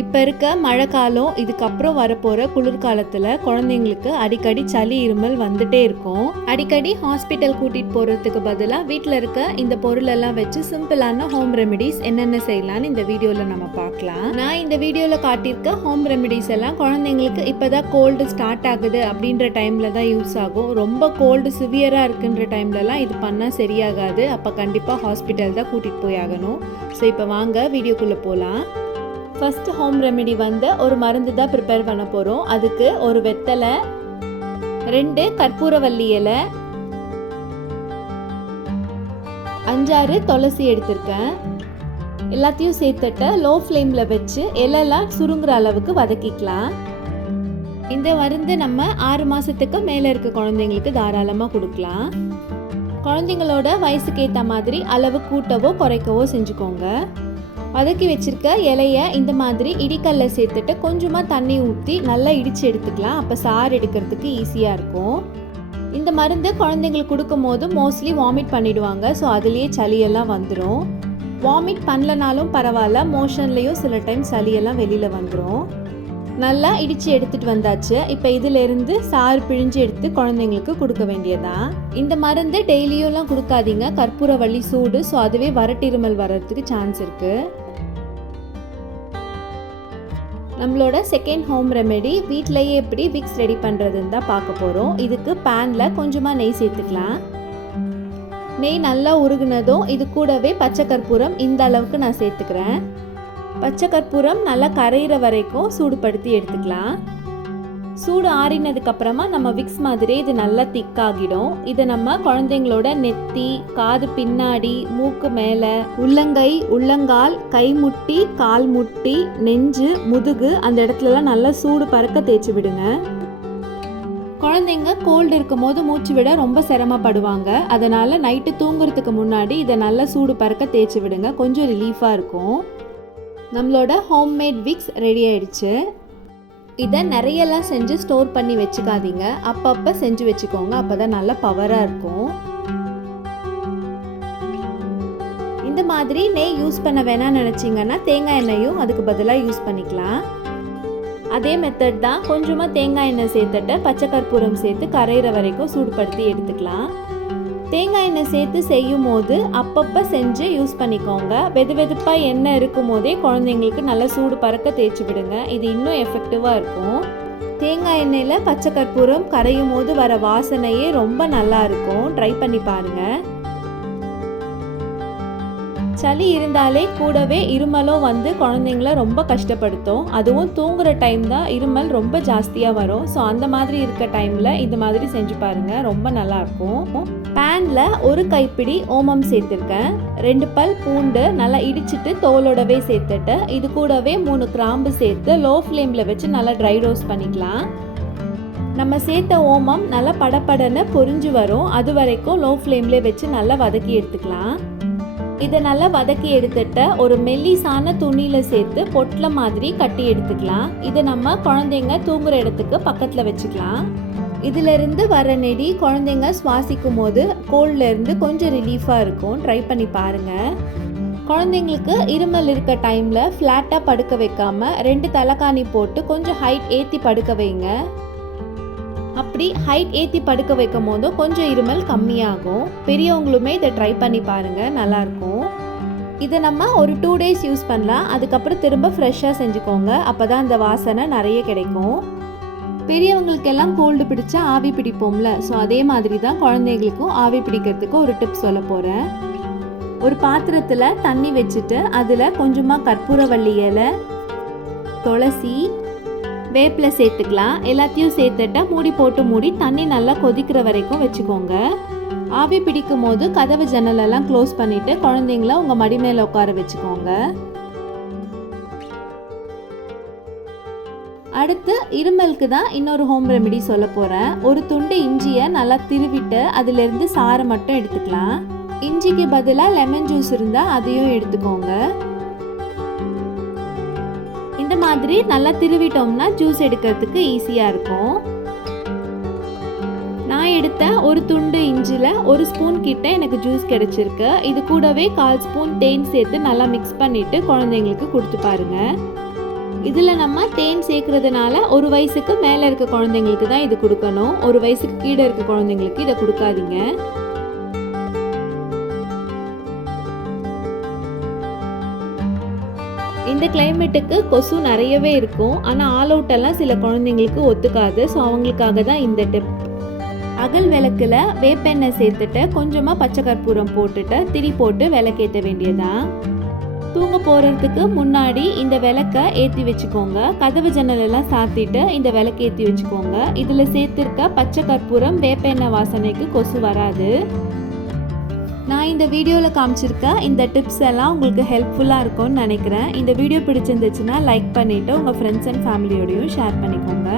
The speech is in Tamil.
இப்போ இருக்க மழை காலம் இதுக்கப்புறம் வரப்போகிற குளிர்காலத்தில் குழந்தைங்களுக்கு அடிக்கடி சளி இருமல் வந்துட்டே இருக்கும். அடிக்கடி ஹாஸ்பிட்டல் கூட்டிகிட்டு போகிறதுக்கு பதிலாக வீட்டில் இருக்க இந்த பொருளெல்லாம் வச்சு சிம்பிளான ஹோம் ரெமெடிஸ் என்னென்ன செய்யலான்னு இந்த வீடியோவில் நம்ம பார்க்கலாம். நான் இந்த வீடியோவில் காட்டியிருக்க ஹோம் ரெமெடிஸ் எல்லாம் குழந்தைங்களுக்கு இப்போ தான் கோல்டு ஸ்டார்ட் ஆகுது அப்படின்ற டைமில் தான் யூஸ் ஆகும். ரொம்ப கோல்டு சிவியராக இருக்குன்ற டைம்லலாம் இது பண்ணால் சரியாகாது. அப்போ கண்டிப்பாக ஹாஸ்பிட்டல் தான் கூட்டிகிட்டு போய் ஆகணும். ஸோ இப்போ வாங்க வீடியோக்குள்ளே போகலாம் ஃபர்ஸ்ட் ஹோம் ரெமெடி வந்து ஒரு மருந்து தான் ப்ரிப்பேர் பண்ண போகிறோம் அதுக்கு ஒரு வெத்தலை ரெண்டு கற்பூரவல்லி இலை அஞ்சாறு துளசி எடுத்திருக்கேன். எல்லாத்தையும் சேர்த்துட்டு லோ ஃப்ளேமில் வச்சு இலைலாம் சுருங்குற அளவுக்கு வதக்கிக்கலாம். இந்த மருந்து நம்ம ஆறு மாதத்துக்கு மேலே இருக்க குழந்தைங்களுக்கு தாராளமாக கொடுக்கலாம். குழந்தைங்களோட வயசுக்கு ஏற்ற மாதிரி அளவு கூட்டவோ குறைக்கவோ செஞ்சுக்கோங்க. வதக்கி வச்சிருக்க இலையை இந்த மாதிரி இடிக்கல்ல சேர்த்துட்டு கொஞ்சமாக தண்ணி ஊற்றி நல்லா இடித்து எடுத்துக்கலாம். அப்போ சாறு எடுக்கிறதுக்கு ஈஸியாக இருக்கும். இந்த மருந்து குழந்தைங்களுக்கு கொடுக்கும் போது மோஸ்ட்லி வாமிட் பண்ணிடுவாங்க. ஸோ அதுலேயே சளியெல்லாம் வந்துடும் வாமிட் பண்ணலனாலும் பரவாயில்ல. மோஷன்லேயும் சில டைம் சளியெல்லாம் வெளியில் வந்துடும் நல்லா இடித்து எடுத்துகிட்டு வந்தாச்சு. இப்போ இதிலிருந்து சாறு பிழிஞ்சு எடுத்து குழந்தைங்களுக்கு கொடுக்க வேண்டியதான் இந்த மருந்து டெய்லியும்லாம் கொடுக்காதீங்க. கற்பூரவள்ளி சூடு. ஸோ அதுவே வரட்டிருமல் வர்றதுக்கு சான்ஸ் இருக்குது நம்மளோட செகண்ட் ஹோம் ரெமெடி வீட்டிலையே எப்படி விக்ஸ் ரெடி பண்ணுறதுன்னு தான் பார்க்க போகிறோம் இதுக்கு பேனில் கொஞ்சமாக நெய் சேர்த்துக்கலாம். நெய் நல்லா உருகுனதும் இது கூடவே பச்சை கற்பூரம் இந்த அளவுக்கு நான் சேர்த்துக்கிறேன். பச்சை கற்பூரம் நல்லா கரையிற வரைக்கும் சூடுபடுத்தி எடுத்துக்கலாம். சூடு ஆறினதுக்கு அப்புறமா நம்ம விக்ஸ் மாதிரி இது நல்லா திக்காகிடும் இதை நம்ம குழந்தைங்களோட நெத்தி காது பின்னாடி மூக்கு மேலே உள்ளங்கை உள்ளங்கால் கைமுட்டி கால் முட்டி நெஞ்சு முதுகு அந்த இடத்துலலாம் நல்லா சூடு பறக்க தேய்ச்சி விடுங்க. குழந்தைங்க கோல்டு இருக்கும் போது மூச்சு விட ரொம்ப சிரமப்படுவாங்க. அதனால நைட்டு தூங்குறதுக்கு முன்னாடி இதை நல்லா சூடு பறக்க தேய்ச்சி விடுங்க. கொஞ்சம் ரிலீஃபாக இருக்கும். நம்மளோட ஹோம்மேட் விக்ஸ் ரெடி ஆயிடுச்சு. இதை நிறையெல்லாம் செஞ்சு ஸ்டோர் பண்ணி வச்சுக்காதீங்க. அப்பப்போ செஞ்சு வச்சுக்கோங்க. அப்போ தான் நல்லா பவராக இருக்கும். இந்த மாதிரி நெய் யூஸ் பண்ண வேணாம்னு நினச்சிங்கன்னா தேங்காய் எண்ணெயும் அதுக்கு பதிலாக யூஸ் பண்ணிக்கலாம். அதே மெத்தட் தான் கொஞ்சமாக தேங்காய் எண்ணெய் சேர்த்துட்டு பச்சை கற்பூரம் சேர்த்து கரையிற வரைக்கும் சூடுபடுத்தி எடுத்துக்கலாம். தேங்காய் எண்ணெய் சேர்த்து செய்யும் போது அப்பப்போ செஞ்சு யூஸ் பண்ணிக்கோங்க. வெது வெதுப்பாக எண்ணெய் இருக்கும் போதே குழந்தைங்களுக்கு நல்லா சூடு பறக்க தேய்ச்சி விடுங்க. இது இன்னும் எஃபெக்டிவாக இருக்கும். தேங்காய் எண்ணெயில் பச்சை கற்பூரம் கரையும் போது வர வாசனையே ரொம்ப நல்லா இருக்கும். ட்ரை பண்ணி பாருங்கள் சளி இருந்தாலே கூடவே இருமலும் வந்து குழந்தைங்கள ரொம்ப கஷ்டப்படுத்தும். அதுவும் தூங்குற டைம் தான் இருமல் ரொம்ப ஜாஸ்தியாக வரும். ஸோ அந்த மாதிரி இருக்க டைமில் இது மாதிரி செஞ்சு பாருங்கள் ரொம்ப நல்லாயிருக்கும் பேனில் ஒரு கைப்பிடி ஓமம் சேர்த்துருக்கேன். ரெண்டு பல் பூண்டு நல்லா இடிச்சிட்டு தோலோடவே சேர்த்துட்டு இது கூடவே மூணு கிராம்பு சேர்த்து லோ ஃப்ளேமில் வச்சு நல்லா ட்ரை ரோஸ்ட் பண்ணிக்கலாம். நம்ம சேர்த்த ஓமம் நல்லா படப்படன்னு பொரிஞ்சு வரும். அது வரைக்கும் லோ ஃப்ளேம்லேயே வச்சு நல்லா வதக்கி எடுத்துக்கலாம். இதை நல்லா வதக்கி எடுத்துட்டு ஒரு மெல்லிசான துணியில் சேர்த்து பொட்டில் மாதிரி கட்டி எடுத்துக்கலாம். இதை நம்ம குழந்தைங்க தூங்குற இடத்துக்கு பக்கத்தில் வச்சுக்கலாம். இதிலிருந்து வர நெடி குழந்தைங்க சுவாசிக்கும் போது கோல்ட்லேருந்து கொஞ்சம் ரிலீஃபாக இருக்கும். ட்ரை பண்ணி பாருங்கள் குழந்தைங்களுக்கு இருமல் இருக்க டைமில் ஃப்ளாட்டாக படுக்க வைக்காமல் ரெண்டு தலைக்காணி போட்டு கொஞ்சம் ஹைட் ஏற்றி படுக்க வைங்க. அப்படி ஹைட் ஏற்றி படுக்க வைக்கும் போதும் கொஞ்சம் இருமல் கம்மியாகும். பெரியவங்களுமே இதை ட்ரை பண்ணி பாருங்கள் நல்லாயிருக்கும். இதை நம்ம ஒரு டூ டேஸ் யூஸ் பண்ணலாம். அதுக்கப்புறம் திரும்ப ஃப்ரெஷ்ஷாக செஞ்சுக்கோங்க. அப்போ தான் அந்த வாசனை நிறைய கிடைக்கும். பெரியவங்களுக்கெல்லாம் கோல்டு பிடிச்சா ஆவி பிடிப்போம்ல. ஸோ அதே மாதிரி தான் குழந்தைங்களுக்கும் ஆவி பிடிக்கிறதுக்கு ஒரு டிப் சொல்ல போகிறேன் ஒரு பாத்திரத்தில் தண்ணி வச்சுட்டு அதில் கொஞ்சமாக கற்பூரவள்ளி இலை துளசி வேப்பில சேர்த்துக்கலாம். எல்லாத்தையும் சேர்த்துட்டா மூடி போட்டு மூடி தண்ணி நல்லா கொதிக்கிற வரைக்கும் வச்சுக்கோங்க. ஆவி பிடிக்கும் போது கதவு ஜன்னலெல்லாம் க்ளோஸ் பண்ணிவிட்டு குழந்தைங்கள உங்கள் மடி மேலே உட்கார வச்சுக்கோங்க. அடுத்து இருமலுக்கு தான் இன்னொரு ஹோம் ரெமெடி சொல்ல போகிறேன் ஒரு துண்டு இஞ்சியை நல்லா திருவிட்டு அதிலிருந்து சாறை மட்டும் எடுத்துக்கலாம். இஞ்சிக்கு பதிலாக லெமன் ஜூஸ் இருந்தால் அதையும் எடுத்துக்கோங்க. மாதிரி நல்லா திருவிட்டோம்னா ஜூஸ் எடுக்கிறதுக்கு ஈஸியாக இருக்கும். நான் எடுத்த ஒரு துண்டு இஞ்சியில் ஒரு ஸ்பூன் கிட்ட எனக்கு ஜூஸ் கிடச்சிருக்கு. இது கூடவே கால் ஸ்பூன் தேன் சேர்த்து நல்லா மிக்ஸ் பண்ணிட்டு குழந்தைங்களுக்கு கொடுத்து பாருங்க. இதில் நம்ம தேன் சேர்க்கறதுனால ஒரு வயசுக்கு மேலே இருக்க குழந்தைங்களுக்கு தான் இது கொடுக்கணும். ஒரு வயசுக்கு கீழே இருக்க குழந்தைங்களுக்கு இதை கொடுக்காதீங்க. இந்த கிளைமேட்டுக்கு கொசு நிறையவே இருக்கும். ஆனால் ஆல் அவுட் எல்லாம் சில குழந்தைங்களுக்கு ஒத்துக்காது. ஸோ அவங்களுக்காக தான் இந்த டிப் அகல் விளக்குல வேப்பெண்ணெய் சேர்த்துட்டு கொஞ்சமாக பச்சை கற்பூரம் போட்டுட்டு திரி போட்டு விளக்கேற்ற வேண்டியதான் தூங்க போகிறதுக்கு முன்னாடி இந்த விளக்கை ஏற்றி வச்சுக்கோங்க. கதவு ஜன்னலெல்லாம் சாத்திட்டு இந்த விளக்கு ஏற்றி வச்சுக்கோங்க. இதில் சேர்த்துருக்க பச்சை கற்பூரம் வேப்பெண்ணெய் வாசனைக்கு கொசு வராது. நான் இந்த வீடியோவில் காமிச்சிருக்க இந்த டிப்ஸ் எல்லாம் உங்களுக்கு ஹெல்ப்ஃபுல்லாக இருக்கும்னு நினைக்கிறேன். இந்த வீடியோ பிடிச்சிருந்துச்சுன்னா லைக் பண்ணிவிட்டு உங்கள் ஃப்ரெண்ட்ஸ் அண்ட் ஃபேமிலியோடையும் ஷேர் பண்ணிக்கோங்க.